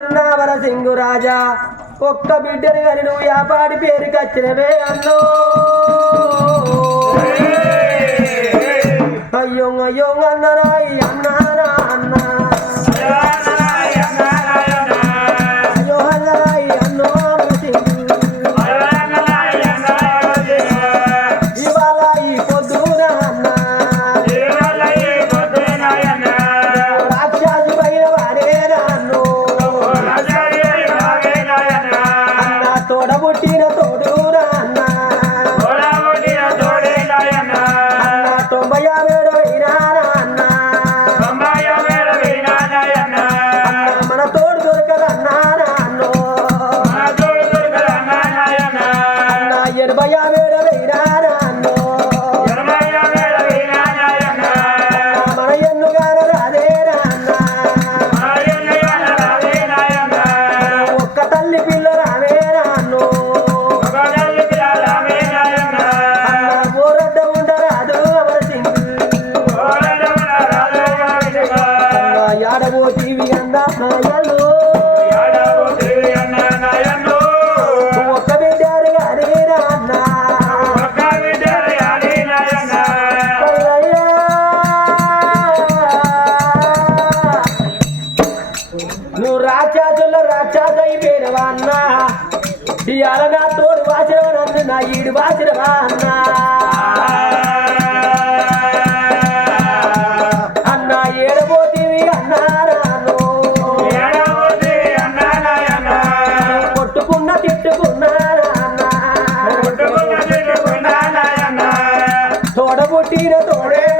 నావర సింగు రాజా ఒక్క బిడ్డని కానీ నువ్వు యాపాడి పేరుకి వచ్చినవే అన్నో. అయ్యో అయ్యో అన్నరాయి అన్నారా అన్న. యాడవో టీవీ తోడబుట్టిన తోడేనా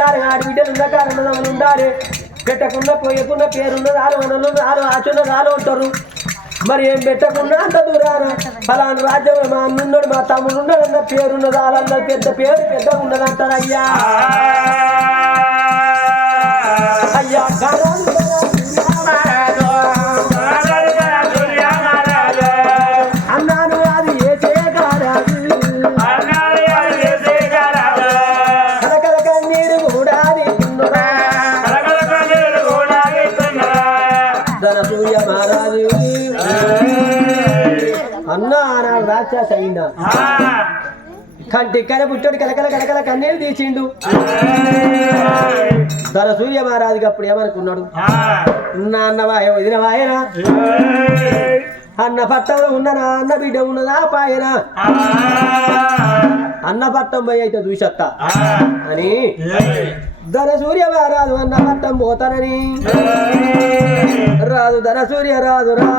ఉండాలి ఆడిబిడ్డలు ఉన్న కాడ అన్నదమ్ములు ఉండాలి. పెట్టకుండా పోయకుండా పేరున్న రాలు అనలు రాలు ఆచున్న రాలు ఉంటారు మరి ఏం పెట్టకుండా అంత దూరాన ఫలానా రాజ్యం మా అన్నున్నాడు మా తమ్ముడు ఉన్నాడు అన్న పేరున్న రాలన్న పెద్ద పేరు పెద్దగా ఉన్నది అంటారు అయ్యా అయ్యా రాక్షస అయినా కంటి కల పుట్టోడు కలకల కలకల కన్నీరు తీసిండు. ధన సూర్య మహారాజుకి అప్పుడు ఏమనుకున్నాడు? నా అన్న వాయ వదిన వాయన? అన్న పట్టంలో ఉన్ననా అన్న బిడ్డ ఉన్నదా పాయన? అన్న పట్టం పోయి అయితే చూసత్తా. అని ధన సూర్య రాదు అన్న పట్టం పోతానని. రాదు ధన సూర్య రాదు రా.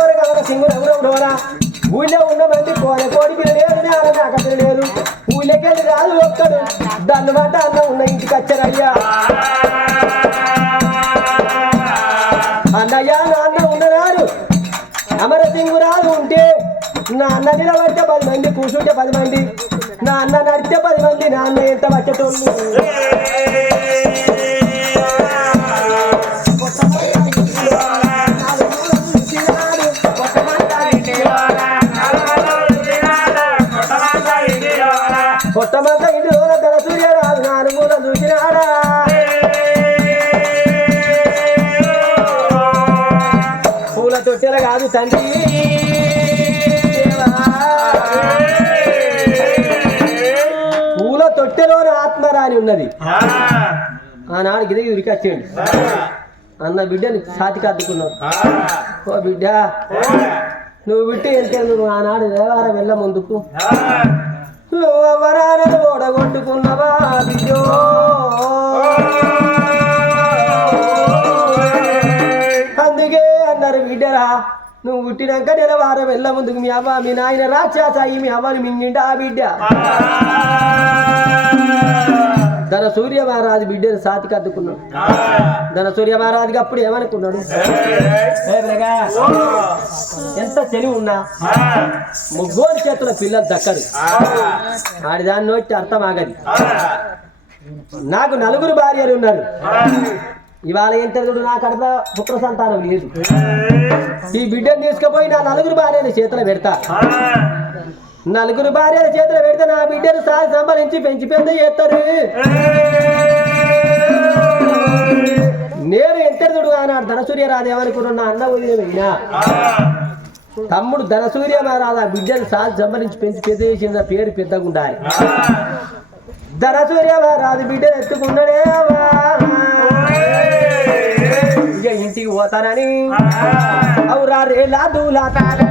భర్త వచ్చేవరకు సింగులు ఎవరు ఉండవరా? ఊళ్ళో ఉన్న మంది కోడి కోడికి లేదు ఆడ నాకు లేదు. ఊళ్ళకెళ్ళి రాదు ఒక్కడు. దాన్ని మాట అన్న ఉన్న ఇంటికి వచ్చారయ్యా. అన్నయ్య నాన్న ఉండరాదు అమర సింగు రాదు ఉంటే నా అన్న నిలబడితే పది మంది కూర్చుంటే పది మంది. నా అన్న నడితే పది మంది నా అన్న ఎంత వచ్చేటోళ్ళు బిడ్డలు కాదు తండ్రి. పూల తొట్టెలోని ఆత్మరాని ఉన్నది. ఆనాడు గిరి ఉరికొచ్చాడు అన్న బిడ్డని సాతికి అద్దుకున్నావు. ఓ బిడ్డ నువ్వు బిట్టి వెళ్తే నువ్వు ఆనాడు దేవారం వెళ్ళ ముందుకు. నువ్వు ఓడగొట్టుకున్నవా బిడ్డో? నువ్వు పుట్టినాక నెల వారం వెళ్ళ ముందుకు మీ అవ్వ మీ నాయన రాక్షసాయి మీ అవ్వని మింగిండా ఆ బిడ్డ? ధన సూర్య మహారాజు బిడ్డను సాతికి అద్దుకున్నాడు. ధన సూర్య మహారాజుకి అప్పుడు ఏమనుకున్నాడు? ఎంత తెలివి ఉన్నా ముగ్గోని చేతుల పిల్లలు దక్కరు ఆడి దాన్ని నోటి అర్థం ఆగది. నాకు నలుగురు భార్యలు ఉన్నారు. ఇవాళ ఏం నా కడత పుత్ర సంతానం లేదు. ఈ బిడ్డను తీసుకుపోయి నా నలుగురు భార్యల చేతిలో పెడతా. నలుగురు భార్యల చేతిలో పెడితే నా బిడ్డను సారి సంబరించి పెంచి పెద్ద చేస్తారు. నేను ఎంతెడుదుడు అన్నాడు ధనసూర్య రాదేమనుకున్నా అన్న ఉదయం తమ్ముడు ధనసూర్య మహారాజు ఆ బిడ్డను సారి సంబరించి పెంచి పెద్ద చేసిన పేరు పెద్దగా ఉండాలి ధనసూర్య మహారాజు బిడ్డను ఎత్తుకున్నాడే ఇంటికి పోతానని అవురా రేలా దూలా తాళల్లాడేలా.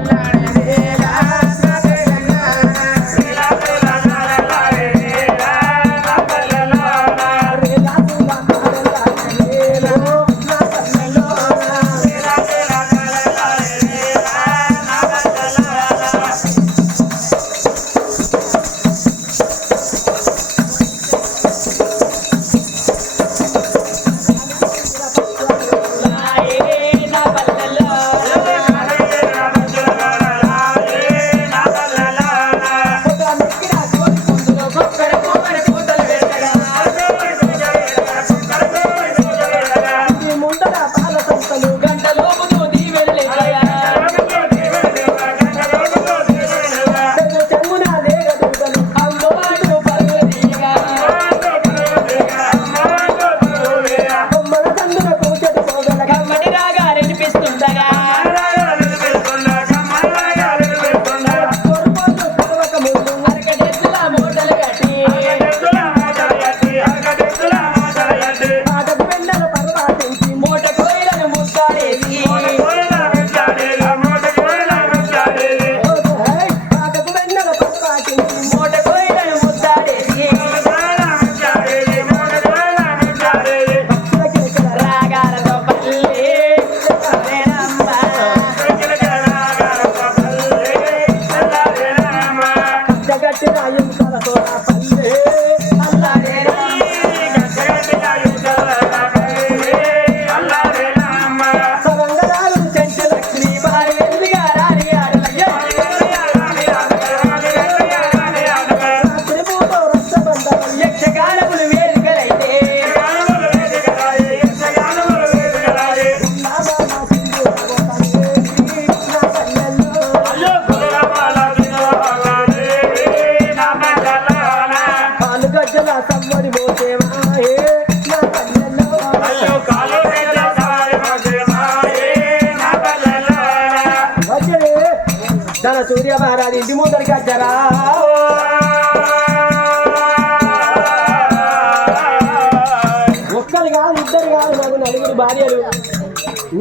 నలుగురు భార్యలు.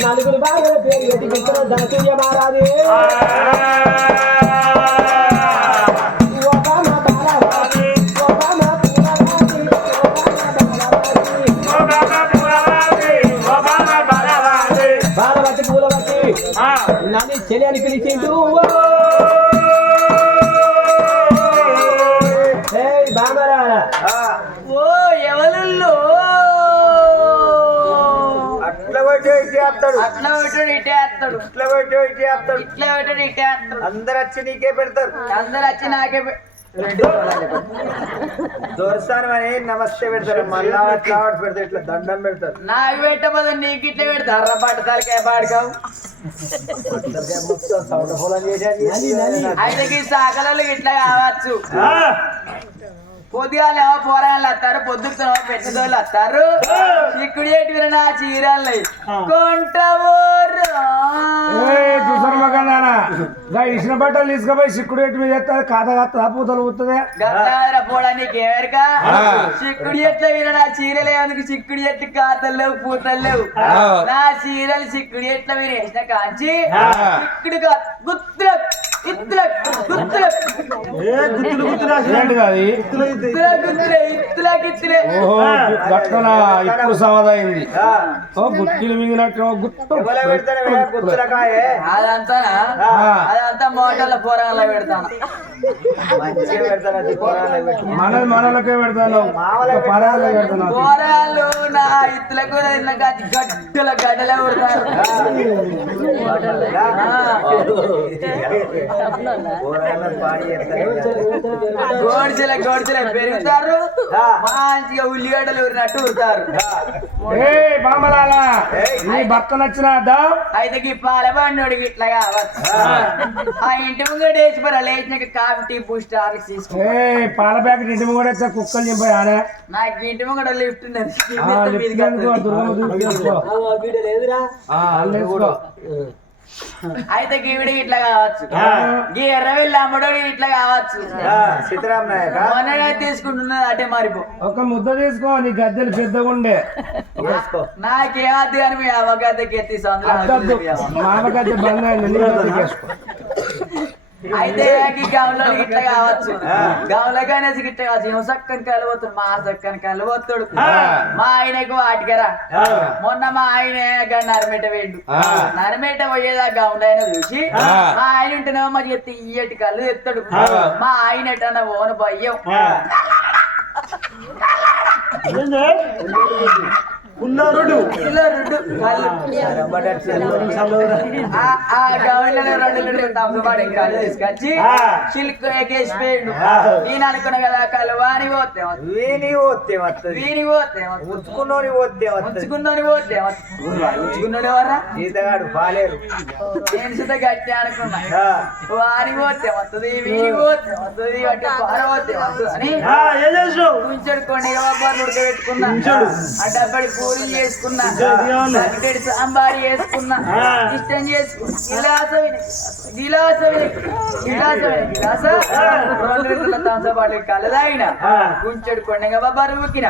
నలుగురు భార్యల పేరు పెట్టి పిలుస్తారు ధన సూర్య మహారాజు నన్ను చెలి అని పిలిచిండు. పెట్టాడు వేస్తాడు ఇట్లా కొట్టి చేస్తాడు. ఇట్లా పెట్టాడు ఇటే వేస్తాడు అందరు వచ్చి నీకే పెడతారు. అందరు వచ్చి నాకే దొరసానం అని నమస్తే పెడతారు. మళ్ళా అట్లా పెడతారు. ఇట్లా దండం పెడతారు. నాకు పెట్టబోదు నీకు ఇట్లా పెడతారా. పాడుకావు ఫోన్ చేసి అయితే ఈ సాకలలో ఇట్లా కావచ్చు. పొద్దుగాల పోరాళ్ళు వస్తారు పొద్దుకు పెట్టదోళ్ళు వస్తారు. చిక్కుడు ఏటి నా చీరలు కొంటవోరా గా ఇసిన బట్టలు తీసుకుపోయి సిక్కుడు ఎట్టు మీద ఎత్తాది కాత కాత పూతలు పూతుంది గంగాధర పోడా నీకు ఏమెరక ఆ. చిక్కుడు ఎట్లా విన నా చీరలే? అందుకు చిక్కుడు ఎట్టు కాతలు లేవు పూతలు లేవు. నా చీరలు చిక్కుడు ఎట్లా మీరు వేసిన కాంచి. చిక్కుడు గుత్తులే గట్టన ఇప్పుడు సమాధైంది ఓ గుత్తిలు మింగినట్టు ఓ గుత్తు. ఎవరు పెడతారు గుర్తులకాయే అదంతా మోటార్ల పోరాలో పెడతాను. మనది మనలకే పెడతాను. పరాలే పెడతాను. పోరాళ్ళు నా ఇత్తులకు గడ్డల గడ్డలే పెడతారు పోరాళ్ళని పాడి చేస్తారు. గోడిచెల గోడిచెల పెరుగుతారు మంచిగా ఉల్లిగడ్డలు ఊరినట్టు ఊరుతారు. ఏ బామలాలా నీ భర్త నచ్చినాదా అయితే ఈ పాలబండి ఇట్లా కావచ్చు. ఆ. ఇంటి ముందు వేసిపోరా లేచినాక కాఫీ టీ బూస్ట్ హార్లిక్స్ తీసుకో పాల ప్యాకెట్ ఇంటి కూడా వచ్చా కుక్కలు చింపాయానే నాకు ఇంటి ముందు లిఫ్ట్ ఉన్నది. అయితే గీవిడి ఇట్లా కావచ్చు. గీ ఎర్రవెల్లి అమ్మడోడి ఇట్లా కావచ్చు. సీతారాం నాయక. మొన్ననే తీసుకుంటున్నది అటే మారిపో. ఒక ముద్ద తీసుకో నీ గద్దెలు పెద్దగా ఉండే. నాకేమద్దు కానీ మీ అవగద్దకి ఎత్తి అద్దద్దు. సందులో మామ గద్దె బంద్ అయింది నీ గద్దెకి వేసుకో అయితే గౌలో ఇట్లా కావచ్చు. గౌలో కానీ ఇట్లా కావచ్చు. ఏమో చక్కని కలవతాడు మా చక్కని కలవతాడు మా ఆయనకు వాటికరా మొన్న మా ఆయన నరమేట వేయండు ఆ. నరమేట పోయేదా గౌండ్ ఆయన చూసి. మా ఆయన ఉంటేనేమో మరి తీయటి కళ్ళు ఎత్తాడు. మా ఆయన ఎటన్నా ఓన భయం ఇలా రెండు కళ్ళు ఆ- ఆ గౌన్లో రెండు లీటర్ల తమసపాటి కళ్ళు తీసుకొచ్చి సిల్క్ ఎక్కేసిపోయిండు నేను అనుకున్నా కదా కళ్ళు వాని పోతే వస్తుంది. వీని పోతే వస్తుంది. వీని పోతే వస్తుంది. ఉంచుకున్నోని పోతే వస్తుంది. ఉంచుకుందని పోతే వస్తుంది. ఉంచుకున్నాడు ఎవరా? ఈతగాడు పాలేరు. నేను సుత గట్టి అనుకున్నా. ఆ, వాని పోతే వస్తుంది వీని పోతే వస్తుంది అంటే పార పోతే వస్తుంది అని ఉంచాడు కొన్ని రవ్వలు ఉడకబెట్టుకున్నా ఆ డబ్బడి పూరి చేసుకున్నా. బకెట్ సాంబార్ చేసుకున్నా. ఇష్టం చేసుకున్నా. గిలాస గిలాస గిలాస గిలాస? రెండు కలదాగిన ఉంచాడు కొండగ బొబ్బరు ఊకిన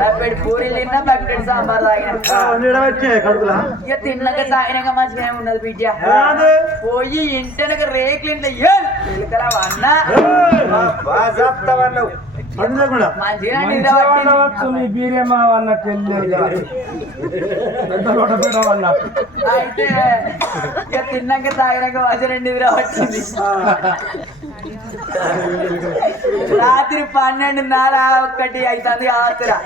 డబ్బడి పూరీలు తిన్నా బకెట్ సాంబార్ తాగిన. ఇక తిన్నాక తాగినాక మంచిగా ఉన్నది బిడ్డ. పోయి ఇంటనక రేకులు ఇంట ఎలుకలా అన్నా బాగా చెప్తావన్నావు మంచిగా నిద్ర మంచిగా పట్టింది. వండవచ్చు మీ బీరేమా అన్నట్టు వెళ్ళేది పెద్ద లొడపెడ అన్నట్టు అయితే ఇక తిన్నాక తాగినాక వచ్చింది. రాత్రి పన్నెండున్నర ఒక్కటి అవుతుంది ఆతురా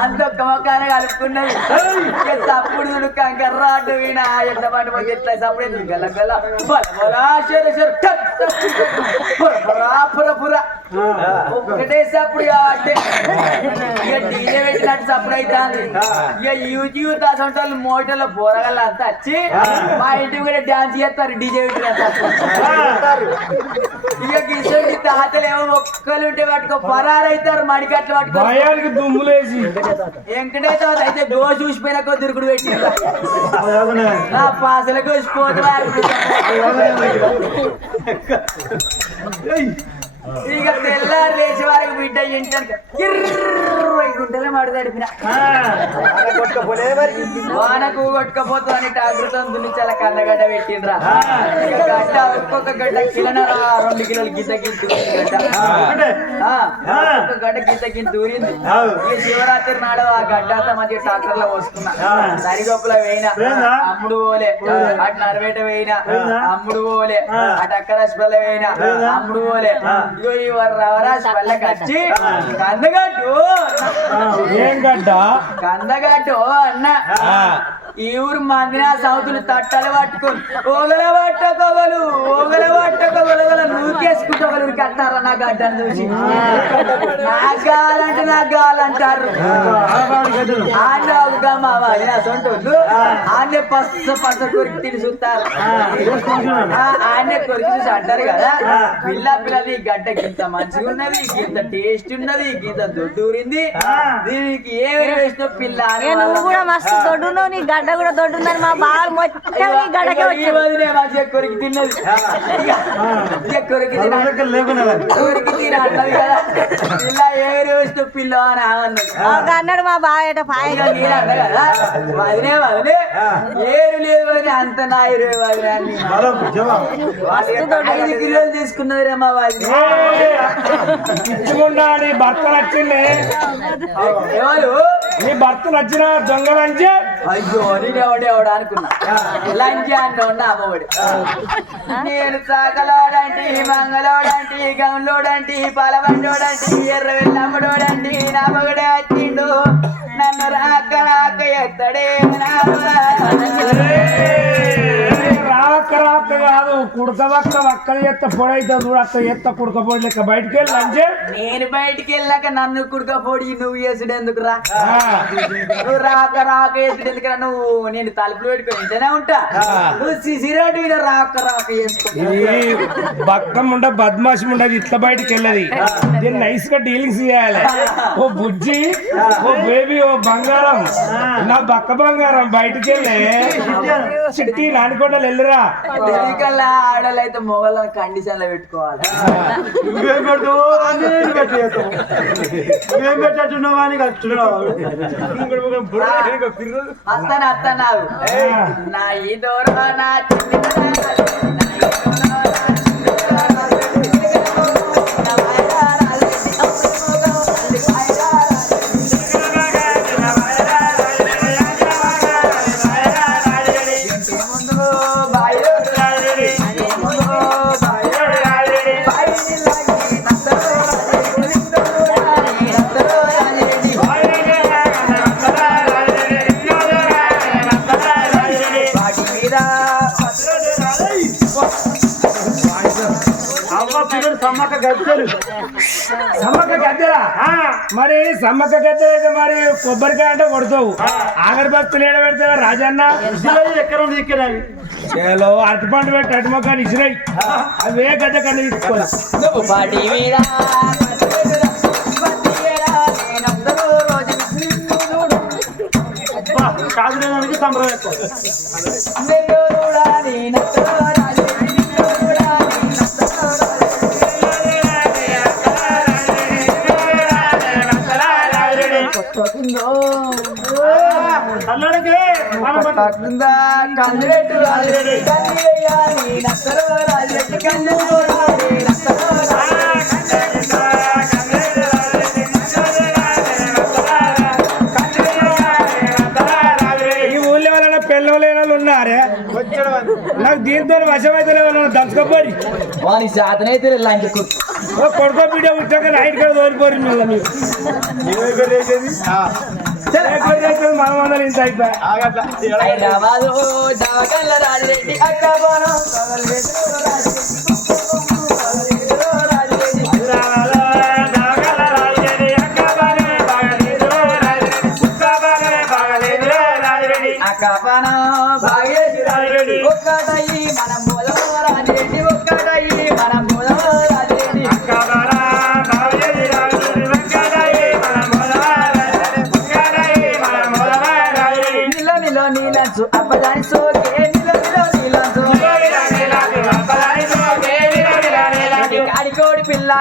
అంత ఒక్క మొక్కాన కలుపుకున్నది. తప్పుడు కంకర్రాడు వీణ ఎంత పంట పోతే ఎట్లా సప్పుడు గల గల. ఒకటే సప్పుడు కాబట్టి ఇక డీజే పెట్టినట్టు సప్పుడు అవుతుంది ఇక యూత్ యూత్ అసలు మోటర్లో పోరగల అంతా వచ్చి మా ఇంటి కూడా డాన్స్ చేస్తారు డీజే పెట్టినట్టు. ఇక కిషోర్ తాతలేమో ఒక్కలు ఉంటే పట్టుకో పరారైతారు మడికట్లు పట్టుకో భయానికి దుమ్ములేసి. వెంకటేశ్వర తాత. అయితే గో చూసిపోయినా కొద్ది తిరుగుడు పెట్టి నా పాసల కోసిపోతున్నా ఇక తెల్లారు లేచి వారికి బిడ్డ ఇంటాను గుంటలే మాడు తడిపిన వానకు కొట్టుకపోతుందని టాగ్రతం దున్నిచాల కందగడ్డ పెట్టిండ్రా. ఇక గడ్డ ఒక్కొక్క గడ్డ కిలోన్నర రెండు కిలోలు గిద్ద గింత గడ్డ. ఒక్కొక్క గడ్డ గిద్ద గింత ఊరింది ఈ శివరాత్రి నాడు ఆ గడ్డ అంతా మంచిగా ట్రాక్టర్లో పోసుకున్నా సరిగొప్పల వేయినా. అమ్ముడు పోలే. అటు నరవేట వేయినా. అమ్ముడు పోలే. అటు అక్కరాశిపల్ల వేయినా. అమ్ముడు పోలే. ఇగో ఈ రవరాశిపల్లకి వచ్చి కందగట్టు ఏం గడ్డ? కందగట్టు అన్న. ఈ ఊరు మందిన సౌతులు తట్టలు పట్టుకుని ఓగల పట్టకోగలు ఓగల పట్టకోగలు నూకేసుకుంటే ఒకరు కట్టారా నా గడ్డను చూసి? నాకు కావాలంటే నాకు కావాలంటారు ఆడ గా మా వదిన అసొంటోళ్ళు ఆన్నే పచ్చ పచ్చ కొరికి తిని చూస్తారు. ఆన్నే కొరికి చూసి అంటారు కదా పిల్ల పిల్లలు ఈ గడ్డ గింత మంచిగా ఉన్నది గింత టేస్ట్ ఉన్నది గింత దొడ్డూరింది. దీనికి ఏమి వేసిన పిల్ల నువ్వు కూడా మస్తు దొడ్డును నీ గడ్డ కూడా దొడ్డుందని మా బాగా మొత్తం గడ్డకే ఈ కొరికి తిన్నది కొరికి కొరికి కదా పిల్ల ఏమి వేసిన పిల్ల అని అన్నాడు మా బాగా ఏట పాయ ఇక నేను అన్నా కదా, వదినే వదినే. ఏరు లేదు అంత నా ఇరవై ఐదు కిలోలు తీసుకున్నది రే మా నీ భర్త నచ్చింది ఎవరు? నీ భర్త నచ్చిన దొంగ లంచి అయ్యో నేను ఎవడెవడు అనుకున్నా. లంచ్ అంటే ఉన్న అమ్మఒడి. నేను సాకలోడంటి మంగళోడంటి గౌన్లోడంటి పాలబండోడంటి ఎర్ర వెళ్ళమ్మడోడంటి నా మగడే వచ్చిండు. నన్ను రాక రాక ఎత్తడే రాక కాదు కుడక వక్క వక్కలు ఎత్త పొడైతే చూడు అత్త ఎత్త కుడక పొడి లెక్క. బయటికి వెళ్ళి నేను బయటికి వెళ్ళాక నన్ను కుడుక పొడి నువ్వు వేసుడు ఎందుకు రా? నువ్వు రాక రాక వేసుడు ఎందుకు నువ్వు నేను తలుపులు పెట్టుకొని ఇంటనే ఉంటా. నువ్వు సిసిరాటి మీద రాక రాక వేసుకో ఉండ బద్మాషం ఉండదు ఇట్లా బయటికి వెళ్ళది. దీన్ని నైస్గా డీలింగ్స్ చేయాలి. ఓ బుజ్జి ఓ బేబీ ఓ బంగారం. నా బక్క బంగారం బయటికి వెళ్ళి. చిట్టి నానికొండలు వెళ్ళిరా? తెలియకల్లా ఆడలు అయితే మొగల కండిషన్లో పెట్టుకోవాలి. నువ్వేం పెడతావు నేను గట్టి చేస్తావు నువ్వేం పెట్టట్టున్నావు అని కట్టున్నావు. అత్తన అత్తనావు నా ఈ దూరం నా చిన్ని దూరం, నా ఈ దూరం నా చిన్ని సమ్మక్క మరి సమ్మక్క గద్దె అయితే మరి కొబ్బరికాయ అంటే కొడతావు. ఆగరబత్తులు ఏడ పెడతావా రాజన్న? ఎక్కడ ఇక్కడ చేలో పెట్టి అటు మొక్కని ఇసిరాయి అవే గద్దె కన్నా తీసుకోవాలి. కాదు సంబరం ఎక్కువ. పట్టుందా? కందిరెట్టు రాజరెడ్డి వాళ్ళు ఉన్నారే? నాకు దీంతో వశమైతే దంచకపోయి. వాని శాతనైతే లంచ్ కుక్ ఓ కొడుకో బిడ్డ పుట్టాక నైట్ కూడా తోలిపోరు మళ్ళీ మీరు మనం రాజరెడ్డి అక్క బోనం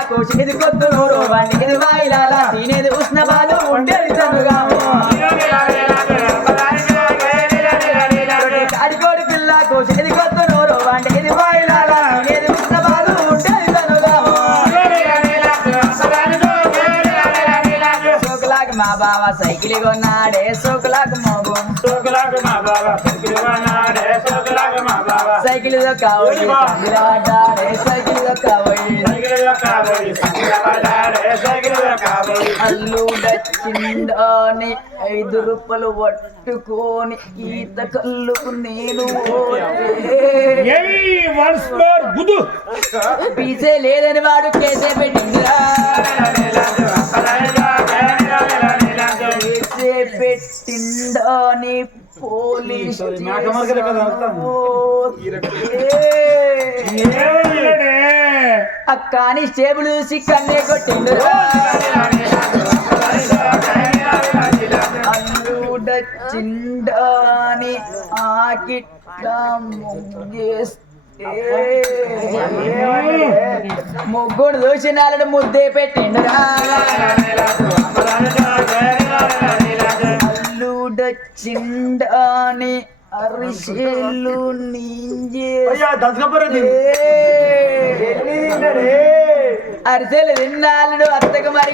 పిల్ల కోసేది కొత్తులూరు వండిది వాయిలాల తినేది ఉష్ణబాలు ఉండేది చదువుగాము కాడికోడి పిల్ల కోసేది కొత్తులూరు వండిది వాయిలాల తినేది ఉష్ణబాలు ఉండేది చదువుగాము సోకులాకి మా బావ. సైకిల్ కొన్నాడే సోకులాకి మోగు సైకిల్ కావడి పడ్డాడే సైకిల్ కావడి అల్లు డచ్చిండాని ఐదు రూపాయలు పట్టుకొని ఈత కళ్ళుకు నేను పీసే లేదని వాడు కేసే పెట్టిందిరా. కేసే పెట్టిండని పోలీస్? ఆ కానిస్టేబుల్ చూసి కన్నే కొట్టిండు అల్లుడచ్చిండని ఆకిట్ల ముగ్గేస్తే. ముగ్గుడు నాలుడు ముద్దే పెట్టిండురా అల్లుడచ్చిండని అరిసెలు నింజే అయ్యా దసగపరది అరిసెలు తిన్నాళ్ళు అత్తకు మరి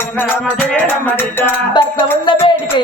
ఉన్న మదిలేలమ్మ చిట్ట భర్త ఉన్న బేడికి